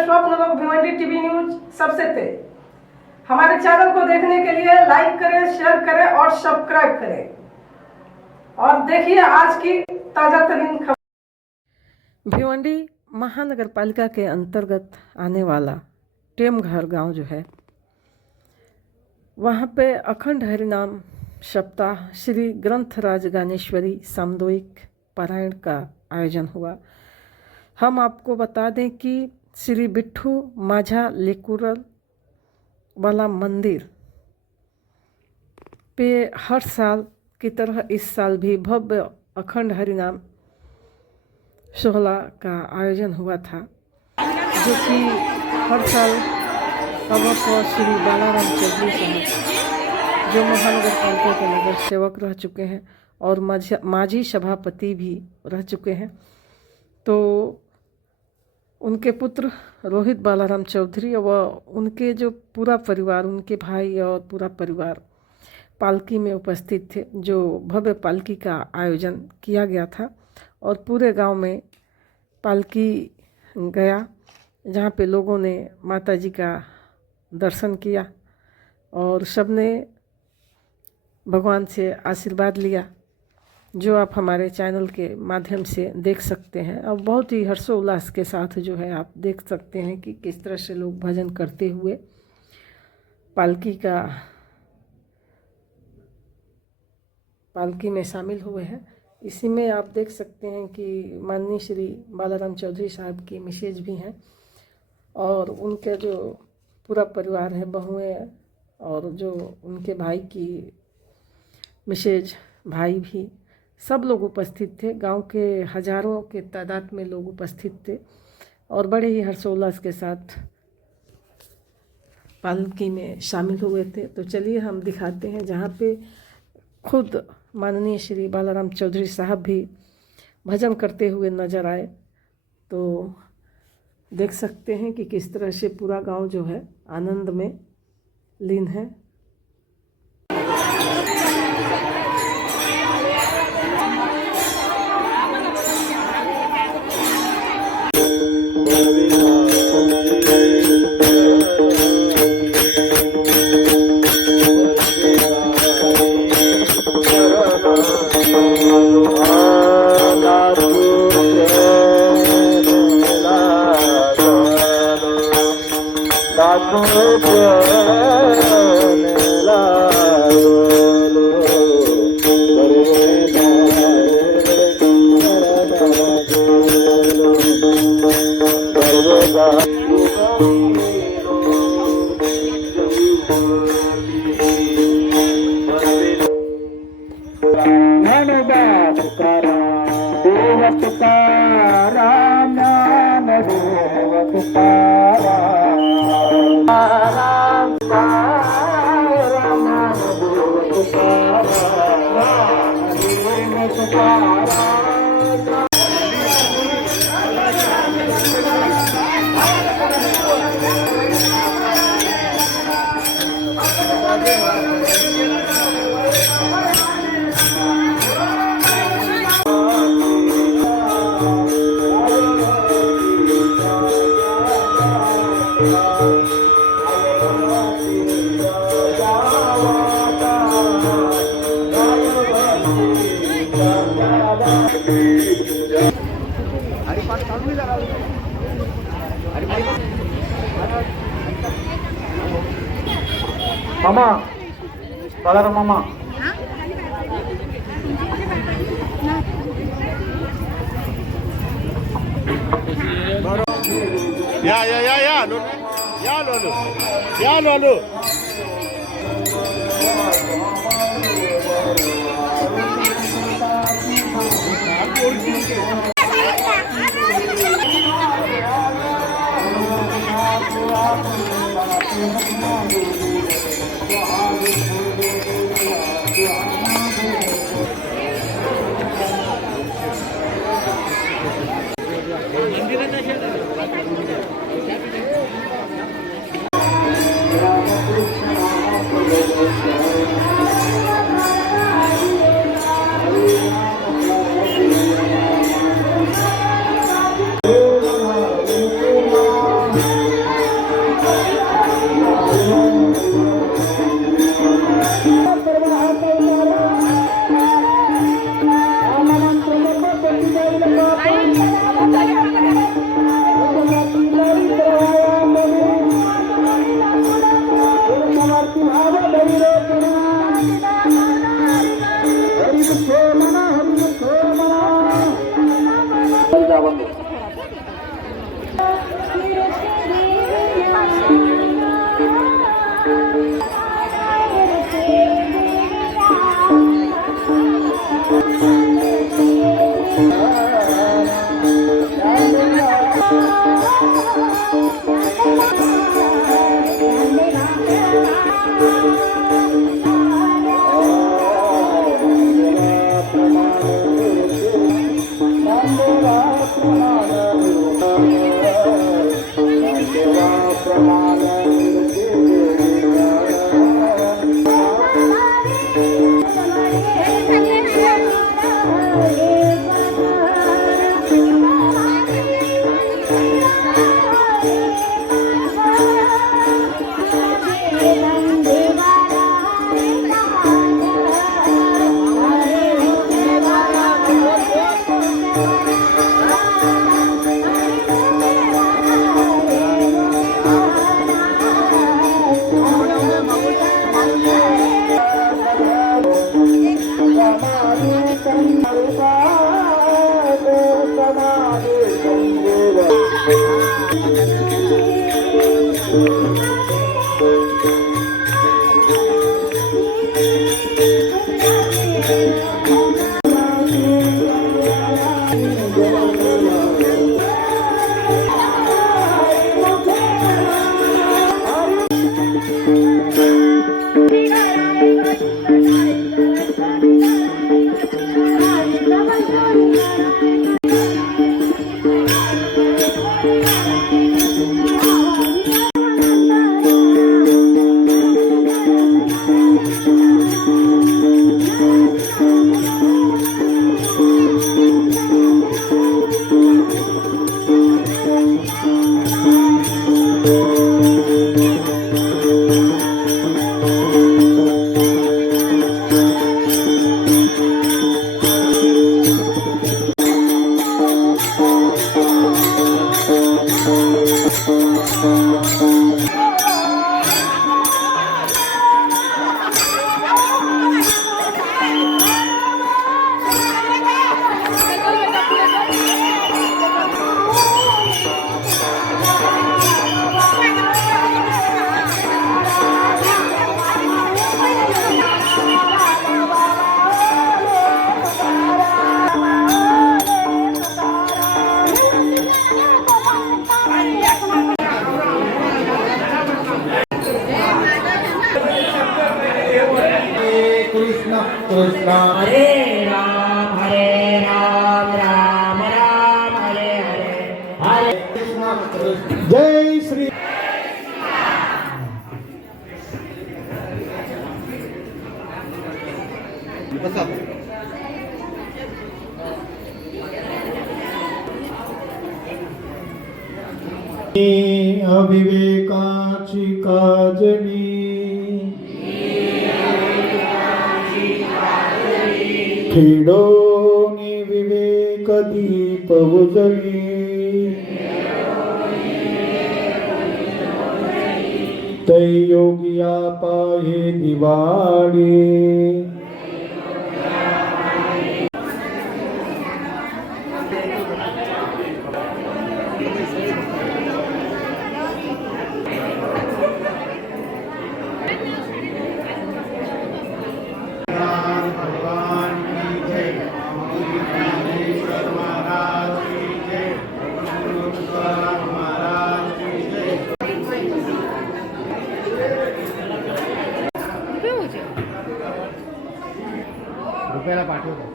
स्वप्न लोक Bhiwandi TV news सबसे तेज। हमारे चैनल को देखने के लिए लाइक करें, शेयर करें और सब्सक्राइब करें और देखिए आज की ताजा तरीन खबर। भिवंडी महानगर पालिका के अंतर्गत आने वाला टेमघर गांव जो है, वहाँ पे अखंड हरिनाम सप्ताह श्री ग्रंथराज ज्ञानेश्वरी सामुदायिक पारायण का आयोजन हुआ। हम आपको बता दें कि श्री बिट्ठू माझा लेकुरल वाला मंदिर पे हर साल की तरह इस साल भी भव्य अखंड हरिनाम सोहला का आयोजन हुआ था, जो कि हर साल अवश्य श्री बालाराम चौधरी साहब जो महानगर पालिका के नगर सेवक रह चुके हैं और माजी सभापति भी रह चुके हैं, तो उनके पुत्र रोहित बालाराम चौधरी व उनके जो पूरा परिवार, उनके भाई और पूरा परिवार पालकी में उपस्थित थे, जो भव्य पालकी का आयोजन किया गया था। और पूरे गांव में पालकी गया, जहां पे लोगों ने माता जी का दर्शन किया और सबने भगवान से आशीर्वाद लिया, जो आप हमारे चैनल के माध्यम से देख सकते हैं। और बहुत ही हर्षोल्लास के साथ जो है आप देख सकते हैं कि किस तरह से लोग भजन करते हुए पालकी में शामिल हुए हैं। इसी में आप देख सकते हैं कि माननीय श्री बालाराम चौधरी साहब की मिसेज भी हैं और उनके जो पूरा परिवार है, बहुएं और जो उनके भाई की मिसेज, भाई भी, सब लोग उपस्थित थे। गांव के हजारों के तादाद में लोग उपस्थित थे और बड़े ही हर्षोल्लास के साथ पालकी में शामिल हुए थे। तो चलिए हम दिखाते हैं, जहाँ पे खुद माननीय श्री बालाराम चौधरी साहब भी भजन करते हुए नजर आए। तो देख सकते हैं कि किस तरह से पूरा गांव जो है आनंद में लीन है। मामा, बालाराम मामा, या लोलू कृष्ण हरे राम राम राम हरे हरे हरे कृष्ण जय श्री अविवेकाची काजळी खेडोनी विवेक दीप उजळी तै योगिया पाहे दिवाळी रुपयाला पाठवतो